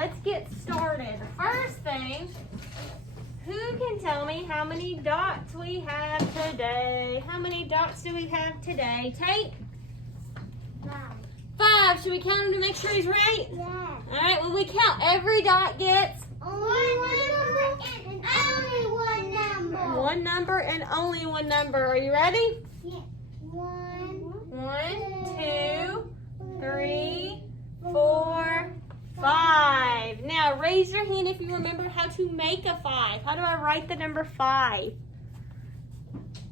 let's get started. The first thing, who can tell me how many dots we have today? How many dots do we have today? Tate? 5. 5. Should we count them to make sure he's right? Yeah. All right, well, we count. Every dot gets Only one number. one number and only one number. Are you ready? Yeah. 1, 1, 2, 3, 4, 5. Now raise your hand if you remember how to make a 5. How do I write the number 5?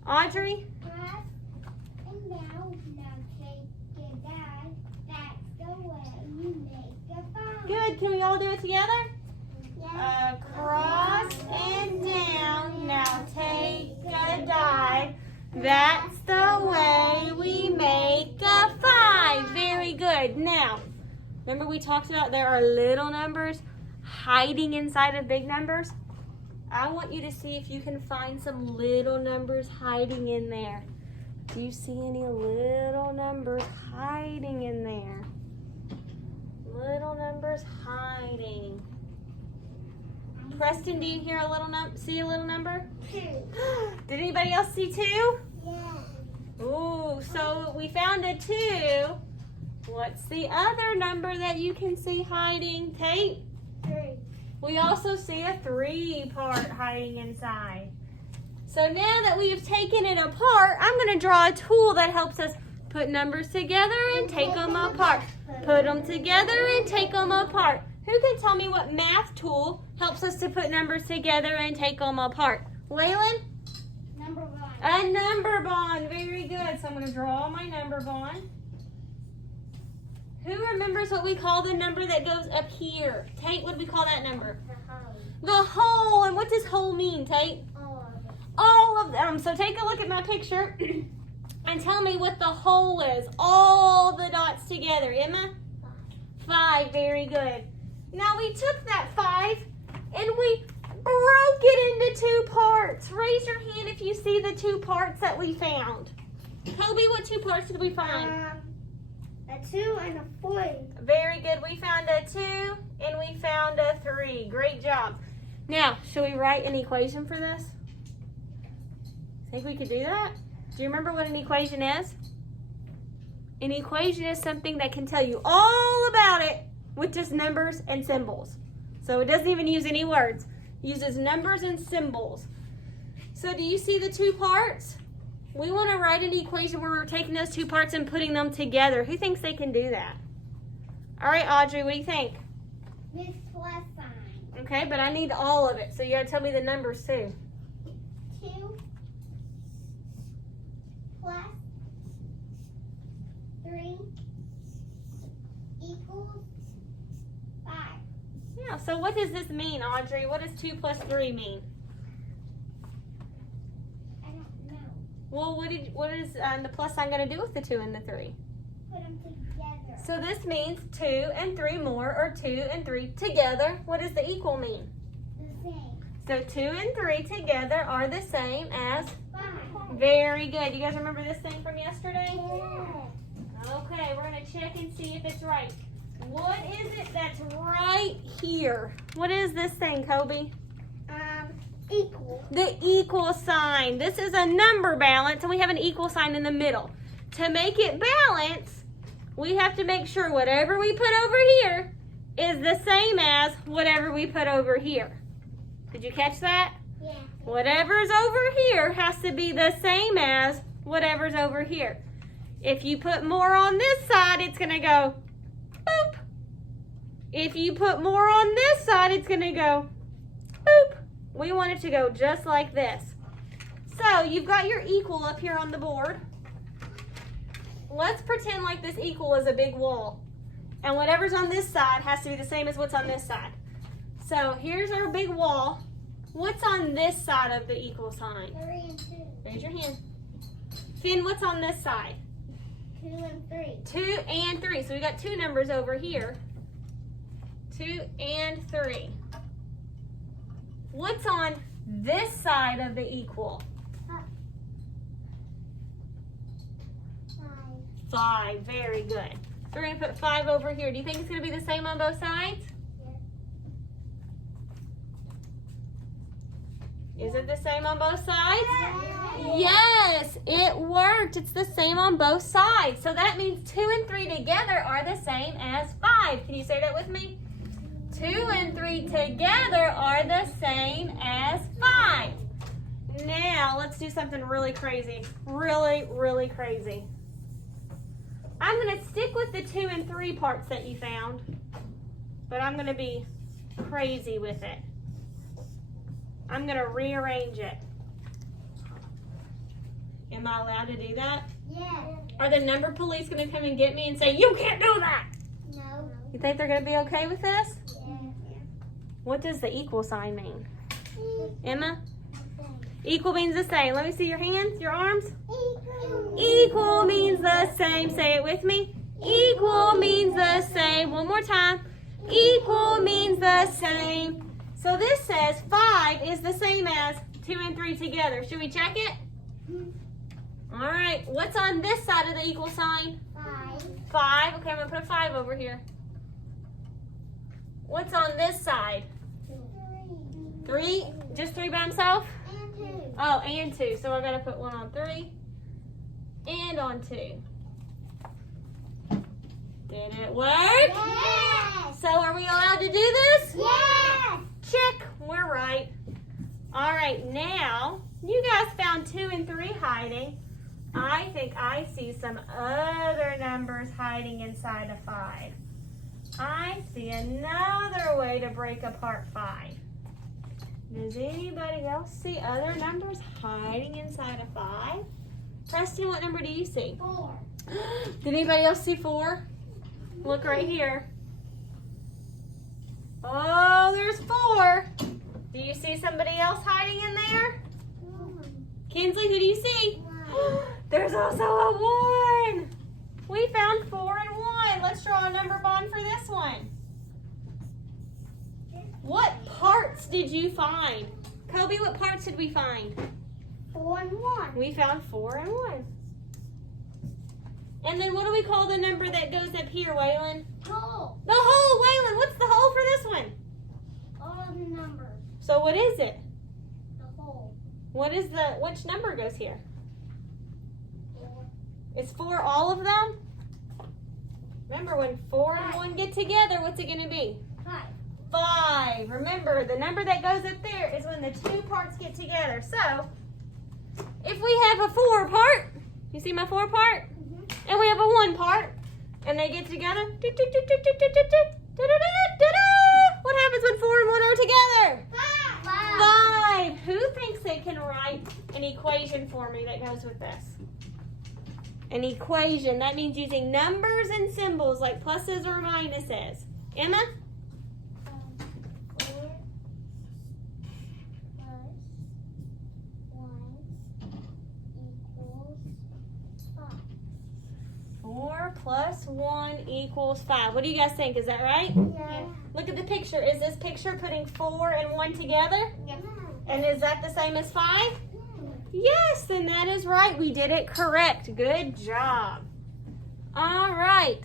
Audrey? Up and down. Now take it down. That's the way you make a 5. Good. Can we all do it together? Yeah. Across and down. Now take a dive. That's the way we make a 5. Very good. Now, remember we talked about there are little numbers hiding inside of big numbers? I want you to see if you can find some little numbers hiding in there. Do you see any little numbers hiding in there? Little numbers hiding. Preston, do you hear a little see a little number? 2. Did anybody else see 2? Yeah. Ooh, so we found a 2. What's the other number that you can see hiding, Tate? 3. We also see a 3 part hiding inside. So now that we have taken it apart, I'm going to draw a tool that helps us put numbers together and take them apart. Put them together and take them apart. Who can tell me what math tool helps us to put numbers together and take them apart? Waylon? Number 1. A number bond. Very good. So I'm going to draw my number bond. Who remembers what we call the number that goes up here? Tate, what do we call that number? The whole. The whole. And what does whole mean, Tate? All of it. All of them. So take a look at my picture and tell me what the whole is. All the dots together. Emma? 5. Very good. Now we took that 5 and we broke it into 2 parts. Raise your hand if you see the 2 parts that we found. Kobe, what 2 parts did we find? A 2 and a 4. Very good. We found a 2 and we found a 3. Great job. Now, should we write an equation for this? Think we could do that? Do you remember what an equation is? An equation is something that can tell you all about it with just numbers and symbols. So it doesn't even use any words. It uses numbers and symbols. So do you see the 2 parts? We want to write an equation where we're taking those 2 parts and putting them together. Who thinks they can do that? All right, Audrey, what do you think? This plus sign. Okay, but I need all of it, so you got to tell me the numbers too. 2 plus 3 equals 5. Yeah, so what does this mean, Audrey? What does 2 plus 3 mean? I don't know. Well, what is the plus sign going to do with the 2 and the 3? Put them together. So this means 2 and 3 more, or 2 and 3 together. What does the equal mean? The same. So 2 and 3 together are the same as 5. very good. You guys remember this thing from yesterday? Yeah. Okay, we're going to check and see if it's right. What is it that's right here? What is this thing, Kobe? Equal. The equal sign. This is a number balance, and we have an equal sign in the middle. To make it balance, we have to make sure whatever we put over here is the same as whatever we put over here. Did you catch that? Yeah. Whatever's over here has to be the same as whatever's over here. If you put more on this side, it's going to go boop. If you put more on this side, it's going to go boop. We want it to go just like this. So you've got your equal up here on the board. Let's pretend like this equal is a big wall. And whatever's on this side has to be the same as what's on this side. So here's our big wall. What's on this side of the equal sign? 3 and 2. Raise your hand. Finn, what's on this side? 2 and 3. 2 and 3. So we got 2 numbers over here. 2 and 3. What's on this side of the equal? 5. 5. Very good. So we're going to put 5 over here. Do you think it's going to be the same on both sides? Yeah. Is it the same on both sides? Yes, it worked. It's the same on both sides. So that means 2 and 3 together are the same as 5. Can you say that with me? 2 and 3 together are the same as 5. Now, let's do something really crazy. Really, really crazy. I'm going to stick with the 2 and 3 parts that you found, but I'm going to be crazy with it. I'm going to rearrange it. Am I allowed to do that? Yeah. Are the number police going to come and get me and say, you can't do that? No. You think they're going to be okay with this? Yeah. What does the equal sign mean? Emma? Equal means the same. Let me see your hands, your arms. Equal means the same. Say it with me. Equal means the same. One more time. Equal means the same. So this says 5 is the same as 2 and 3 together. Should we check it? All right. What's on this side of the equal sign? 5. 5. Okay, I'm going to put a 5 over here. What's on this side? 3. Just 3 by himself? And 2. Oh, and 2. So we're going to put 1 on 3 and on 2. Did it work? Yes. So are we allowed to do this? Yes. Check. We're right. All right. Now, you guys found 2 and 3 hiding. I think I see some other numbers hiding inside of 5. I see another way to break apart 5. Does anybody else see other numbers hiding inside of 5? Preston, what number do you see? 4. Did anybody else see 4? Look right here. Oh, there's 4. Do you see somebody else hiding in there? Kinsley, who do you see? There's also a 1. We found 4 and 1. Let's draw a number bond for this one. What parts did you find? Kobe, what parts did we find? 4 and 1. We found 4 and 1. And then what do we call the number that goes up here, Waylon? Whole. The whole, Waylon. What's the whole for this one? All the numbers. So what is it? The whole. Which number goes here? 4. It's 4, all of them? Remember, when 4 and 1 get together, what's it going to be? 5. 5. Remember, the number that goes up there is when the 2 parts get together. So, if we have a 4 part, you see my 4 part? And we have a 1 part, and they get together. What happens when 4 and 1 are together? 5. Who thinks they can write an equation for me that goes with this? An equation. That means using numbers and symbols like pluses or minuses. Emma? 4 plus 1 equals 5. 4 plus 1 equals 5. What do you guys think? Is that right? Yeah. Look at the picture. Is this picture putting 4 and 1 together? Yeah. And is that the same as 5? Yes, then that is right. We did it correct. Good job. All right.